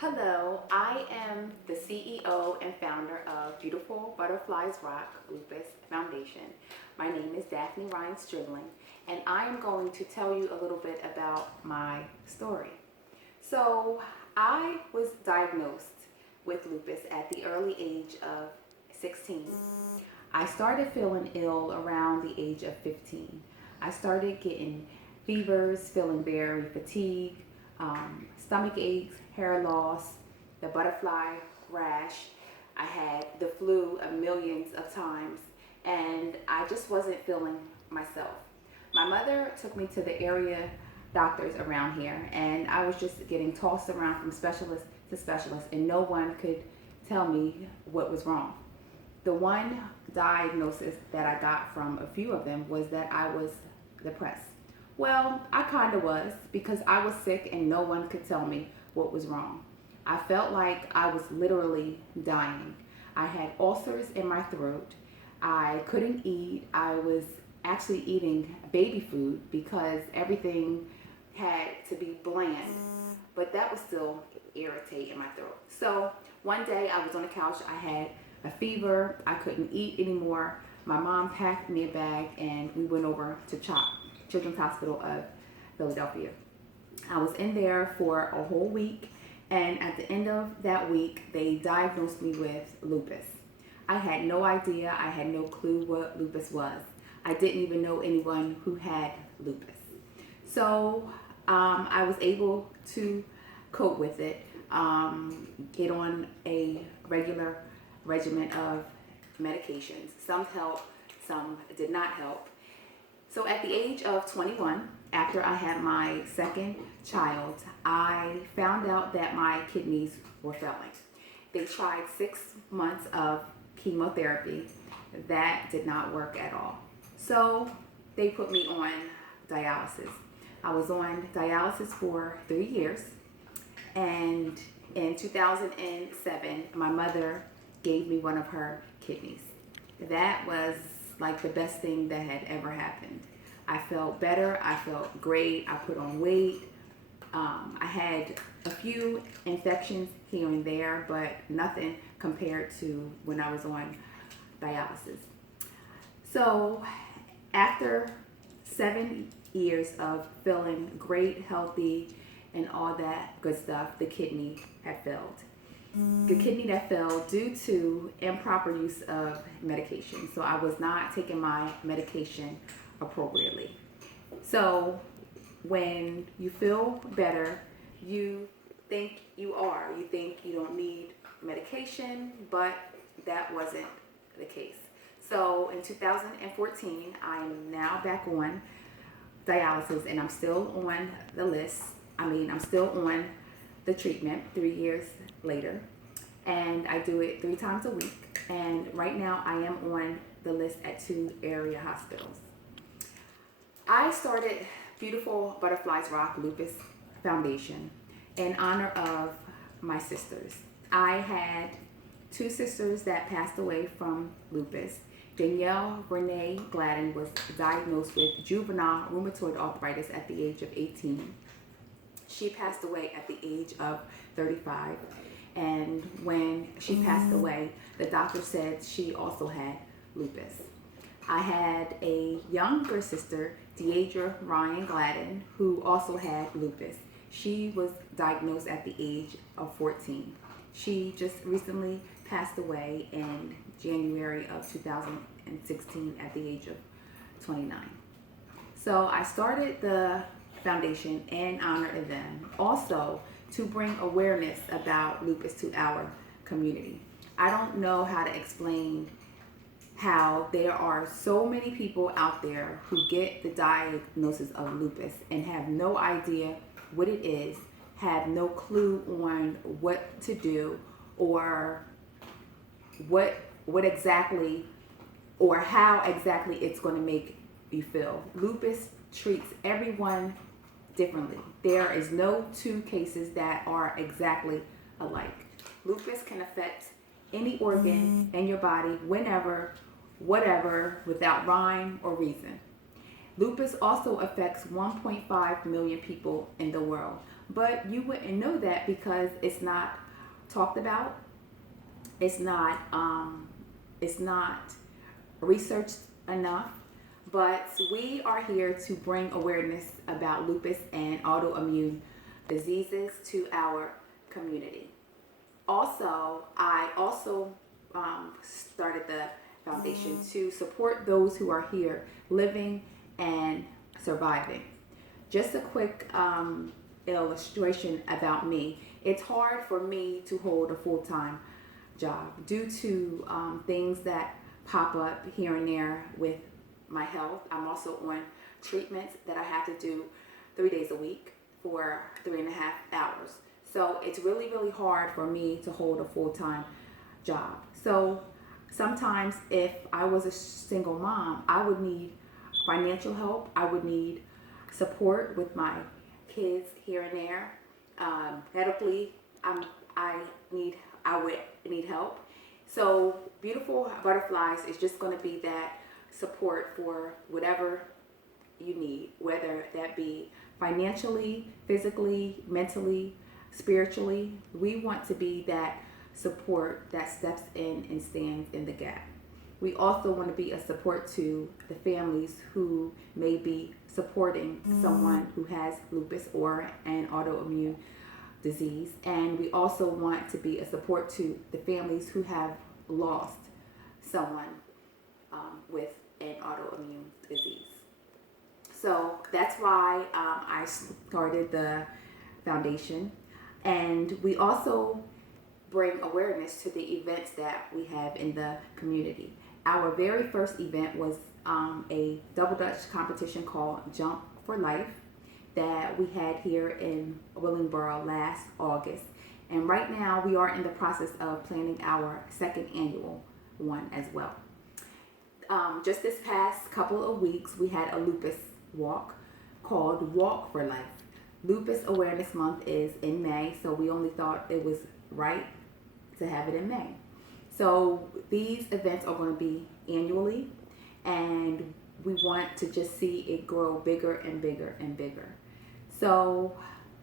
Hello, I am the CEO and founder of Beautiful Butterflies Rock Lupus Foundation. My name is Daphne Ryan Stribling, and I am going to tell you a little bit about my story. So, I was diagnosed with lupus at the early age of 16. I started feeling ill around the age of 15. I started getting fevers, feeling very fatigued, stomach aches, hair loss, the butterfly rash. I had the flu millions of times, and I just wasn't feeling myself. My mother took me to the area doctors around here, and I was just getting tossed around from specialist to specialist, and no one could tell me what was wrong. The one diagnosis that I got from a few of them was that I was depressed. Well, I kind of was because I was sick and no one could tell me what was wrong. I felt like I was literally dying. I had ulcers in my throat. I couldn't eat. I was actually eating baby food because everything had to be bland, but that was still irritating my throat. So one day I was on the couch. I had a fever. I couldn't eat anymore. My mom packed me a bag and we went over to CHOP, Children's Hospital of Philadelphia. I was in there for a whole week, and at the end of that week, they diagnosed me with lupus. I had no idea. I had no clue what lupus was. I didn't even know anyone who had lupus. So I was able to cope with it, get on a regular regimen of medications. Some helped, some did not help. So at the age of 21, after I had my second child, I found out that my kidneys were failing. They tried 6 months of chemotherapy. That did not work at all. So they put me on dialysis. I was on dialysis for 3 years, and in 2007, my mother gave me one of her kidneys. That was like the best thing that had ever happened. I felt better. I felt great. I put on weight. I had a few infections here and there, but nothing compared to when I was on dialysis. So after 7 years of feeling great, healthy, and all that good stuff, the kidney had failed. The kidney that failed due to improper use of medication. So I was not taking my medication appropriately. So when you feel better, you think you are. You think you don't need medication, but that wasn't the case. So in 2014, I'm now back on dialysis, and I'm still on the list. I'm still on the treatment 3 years later, and I do it 3 times a week. And right now I am on the list at 2 area hospitals. I started Beautiful Butterflies Rock Lupus Foundation in honor of my sisters. I had 2 sisters that passed away from lupus. Danielle Renee Gladden was diagnosed with juvenile rheumatoid arthritis at the age of 18. She passed away at the age of 35. And when she passed away, the doctor said she also had lupus. I had a younger sister, Deidre Ryan Gladden, who also had lupus. She was diagnosed at the age of 14. She just recently passed away in January of 2016 at the age of 29. So I started the foundation in honor of them, also to bring awareness about lupus to our community. I don't know how to explain how there are so many people out there who get the diagnosis of lupus and have no idea what it is, have no clue on what to do or what exactly or how exactly it's going to make you feel. Lupus treats everyone differently. There is no 2 cases that are exactly alike. Lupus can affect any organ in your body whenever, whatever, without rhyme or reason. Lupus also affects 1.5 million people in the world. But you wouldn't know that because it's not talked about. It's not researched enough. But we are here to bring awareness about lupus and autoimmune diseases to our community. Also, I started the foundation to support those who are here living and surviving. Just a quick illustration about me. It's hard for me to hold a full-time job due to things that pop up here and there with my health. I'm also on treatments that I have to do 3 days a week for 3.5 hours. So it's really, really hard for me to hold a full-time job. So sometimes if I was a single mom, I would need financial help. I would need support with my kids here and there. Medically, I would need help. So Beautiful Butterflies is just going to be that support for whatever you need, whether that be financially, physically, mentally, spiritually. We want to be that support that steps in and stands in the gap. We also want to be a support to the families who may be supporting someone who has lupus or an autoimmune disease. And we also want to be a support to the families who have lost someone with an autoimmune disease. So that's why I started the foundation. And we also bring awareness to the events that we have in the community. Our very first event was a double dutch competition called Jump for Life that we had here in Willingboro last August. And right now we are in the process of planning our second annual one as well. Just this past couple of weeks, we had a lupus walk called Walk for Life. Lupus Awareness Month is in May, so we only thought it was right to have it in May. So these events are going to be annually, and we want to just see it grow bigger and bigger and bigger. So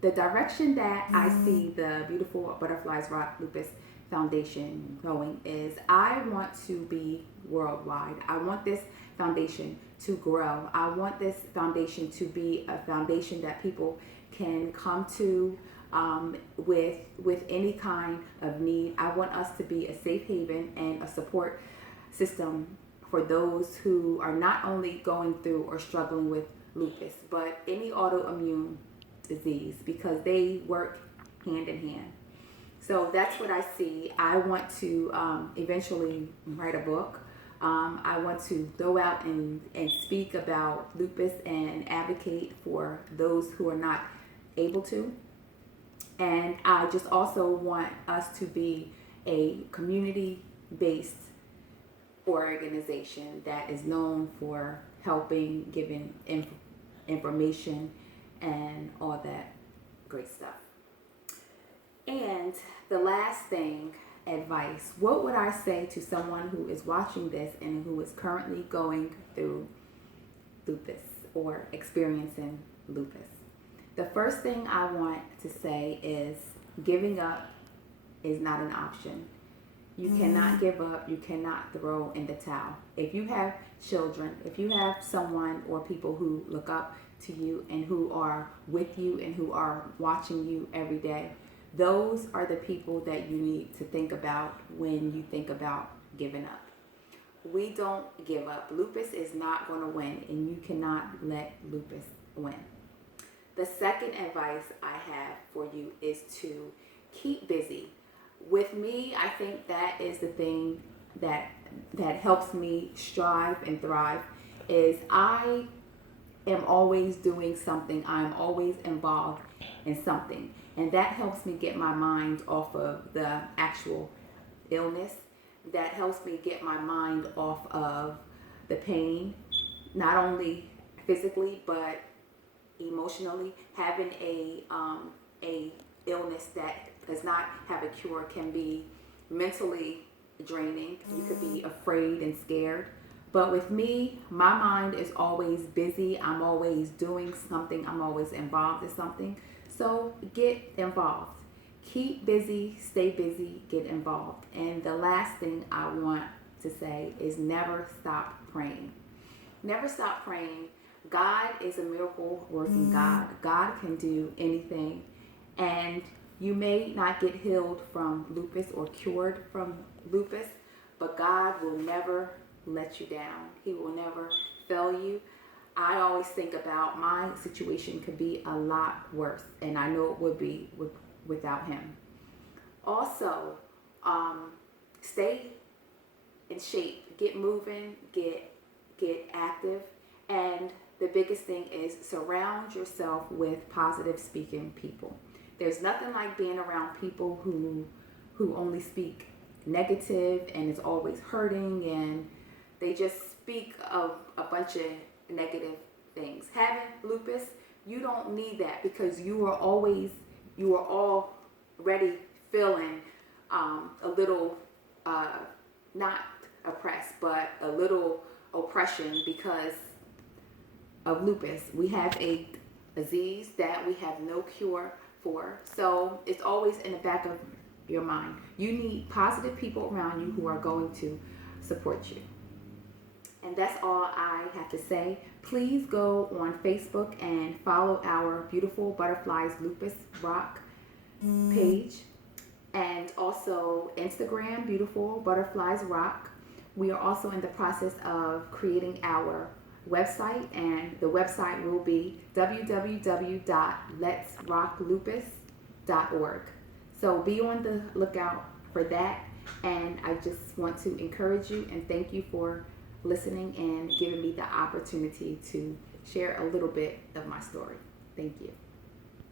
the direction that I see the Beautiful Butterflies Rock Lupus Foundation going is I want to be worldwide. I want this foundation to grow. I want this foundation to be a foundation that people can come to with any kind of need. I want us to be a safe haven and a support system for those who are not only going through or struggling with lupus, but any autoimmune disease, because they work hand in hand. So that's what I see. I want to eventually write a book. I want to go out and speak about lupus and advocate for those who are not able to. And I just also want us to be a community-based organization that is known for helping, giving information, and all that great stuff. And the last thing, advice. What would I say to someone who is watching this and who is currently going through lupus or experiencing lupus? The first thing I want to say is giving up is not an option. You cannot give up. You cannot throw in the towel. If you have children, if you have someone or people who look up to you and who are with you and who are watching you every day, those are the people that you need to think about when you think about giving up. We don't give up. Lupus is not going to win, and you cannot let lupus win. The second advice I have for you is to keep busy. With me, I think that is the thing that helps me strive and thrive is I am always doing something. I'm always involved in something. And that helps me get my mind off of the actual illness. That helps me get my mind off of the pain, not only physically, but emotionally. Having a illness that does not have a cure can be mentally draining. You could be afraid and scared. But with me, my mind is always busy. I'm always doing something. I'm always involved in something. So get involved. Keep busy, stay busy, get involved. And the last thing I want to say is never stop praying. Never stop praying. God is a miracle working God. God can do anything. And you may not get healed from lupus or cured from lupus, but God will never let you down. He will never fail you. I always think about my situation could be a lot worse, and I know it would be without him. Also, stay in shape, get moving, get active, and the biggest thing is surround yourself with positive speaking people. There's nothing like being around people who only speak negative and is always hurting, and they just speak of a bunch of negative things. Having lupus, you don't need that, because you are already feeling a little not oppressed, but a little oppression because of lupus. We have a disease that we have no cure for, so it's always in the back of your mind. You need positive people around you who are going to support you. And that's all I have to say. Please go on Facebook and follow our Beautiful Butterflies Lupus Rock page, and also Instagram, Beautiful Butterflies Rock. We are also in the process of creating our website, and the website will be www.letsrocklupus.org. So be on the lookout for that, and I just want to encourage you and thank you for listening and giving me the opportunity to share a little bit of my story. Thank you.